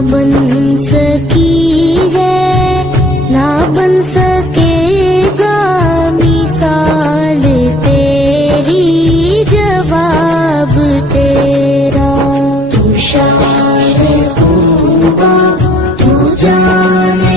बन सकी है ना बन सकेगा मिसाल तेरी जवाब तेरा। तू शान खूबा तू जान